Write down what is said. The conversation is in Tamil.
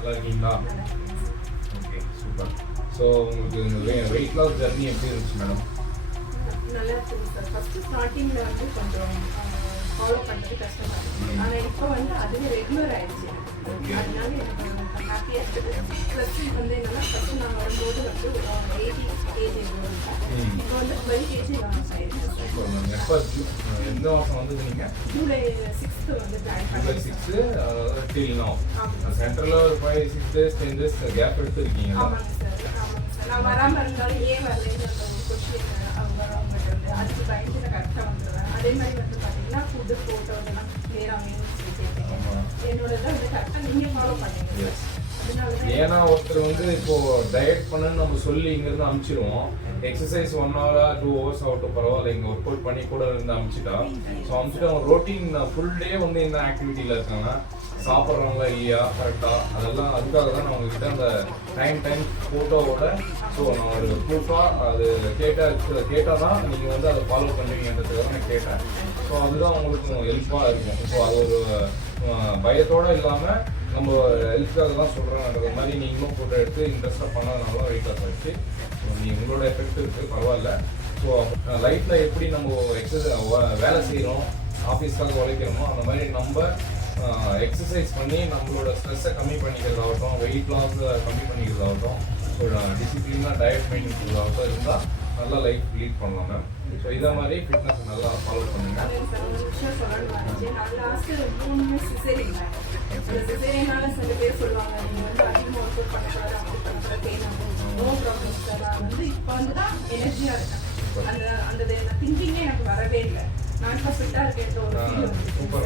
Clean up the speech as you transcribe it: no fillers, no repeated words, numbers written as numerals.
நல்லா இருக்கீங்களா? Okay, super. ஸோ உங்களுக்கு வெயிட் லாஸ் ஜர்னி எப்படி இருந்துச்சு மேடம்? நல்லா இருக்குங்க சார். ஃபர்ஸ்ட் ஸ்டார்டிங்ல வந்து கொஞ்சம் ஃபாலோ பண்ணுறது கஷ்டமா இருந்துச்சு. ஆனால் இப்போ வந்து அதுவே ரெகுலர் ஆயிடுச்சு. அதனால எனக்கு ஹாப்பியாக இருக்குது. ப்ளஸ் வந்து என்னன்னா ஃபர்ஸ்ட் நான் வரும்போது வந்து 80 kg இருக்கும். இப்போ வந்து 12 kg லாஸ் ஆயிடுச்சு. எப்போ எந்த மாதம் வந்தது நீங்கள்? ஜூலை 6th வந்து பிளான் ஜூலை 6 டில் நோ. சென்டரில் ஒரு 5-6 days 10 days கேப் எடுத்துருக்கீங்களா? ஆமாங்க சார், ஆமாங்க சார். நான் வராமல் இருந்தாலும் ஏன் வரலைன்னு அந்த ஒரு கொஸ்டின் அவங்க வந்து அதுக்கு பயந்து நான் கரெக்டாக வந்துடுவேன். அதே மாதிரி வந்து பார்த்தீங்கன்னா ஃபுட்டு ஃபோட்டோ இதெல்லாம் கிளியராக வேணும்னு சொல்லி கேட்பீங்க. என்னோட இதை வந்து கரெக்டாக நீங்கள் ஃபாலோ பண்ணுங்க. ஏன்னா ஒருத்தர் வந்து இப்போ டயட் பண்ணுன்னு நம்ம சொல்லி இங்கிருந்து அனுப்பிச்சிருவோம். எக்ஸசைஸ் 1 hour 2 hours ஆகட்டும் பரவாயில்ல, இங்கே ஒர்க் அவுட் பண்ணி கூட இருந்து அனுப்பிச்சிட்டா. ஸோ அனுப்பிச்சிட்டு அவங்க ரொட்டீன் ஃபுல் டே வந்து என்ன ஆக்டிவிட்டியில் இருக்காங்க, சாப்பிட்றவங்களா இல்லையா கரெக்டாக, அதெல்லாம் அதுக்காக தான் நான் உங்ககிட்ட அந்த டைம் ஃபோட்டோவோட ஸோ நான் ஒரு ப்ரூஃபாக அது கேட்டால் தான் நீங்கள் வந்து அதை ஃபாலோ பண்ணுவீங்கன்றதுக்காக நான் கேட்டேன். ஸோ அதுதான் உங்களுக்கு ஹெல்ப்பாக இருக்கும். ஸோ அது ஒரு பயத்தோடு இல்லாமல் நம்ம ஹெல்த்துக்காக தான் சொல்கிறேன்றது மாதிரி நீங்களும் ஃபோட்டோ எடுத்து இன்ட்ரெஸ்ட்டாக பண்ணதுனால வெயிட் லாஸ் ஆகிடுச்சு. ஸோ நீங்கள் உங்களோட எஃபெக்ட் இருக்குது, பரவாயில்ல. ஸோ லைஃப்பில் எப்படி நம்ம வேலை செய்கிறோம், ஆஃபீஸ்க்காக உழைக்கிறோமோ அந்த மாதிரி நம்ம எக்ஸசைஸ் பண்ணி நம்மளோட ஸ்ட்ரெஸ்ஸை கம்மி பண்ணிக்கிறதாகட்டும், வெயிட் லாஸ் கம்மி பண்ணிக்கிறதாகட்டும், ஸோ டிசிப்ளினாக டயட் மெயின்டைன் இருந்தால் நல்லா லைஃப் லீட் பண்ணலாம் மேம். ஸோ இதே மாதிரி ஃபிட்னஸ் நல்லா ஃபாலோ பண்ணுங்க. சில பேர் சொல்லுவாங்க நீங்க வந்து அதிகமாக ஒர்க் அவுட் பண்ணக்கூடாது, அப்படி பண்ணுறது நோ ப்ராப்ளம் சார். நான் வந்து இப்போ வந்து தான் எனர்ஜியாக இருக்கேன். அந்த திங்கிங்கே எனக்கு வரவே இல்லை. நான் இப்போ ஃபிட்டாக இருக்கேன் ஒரு ஃபீல் வந்து.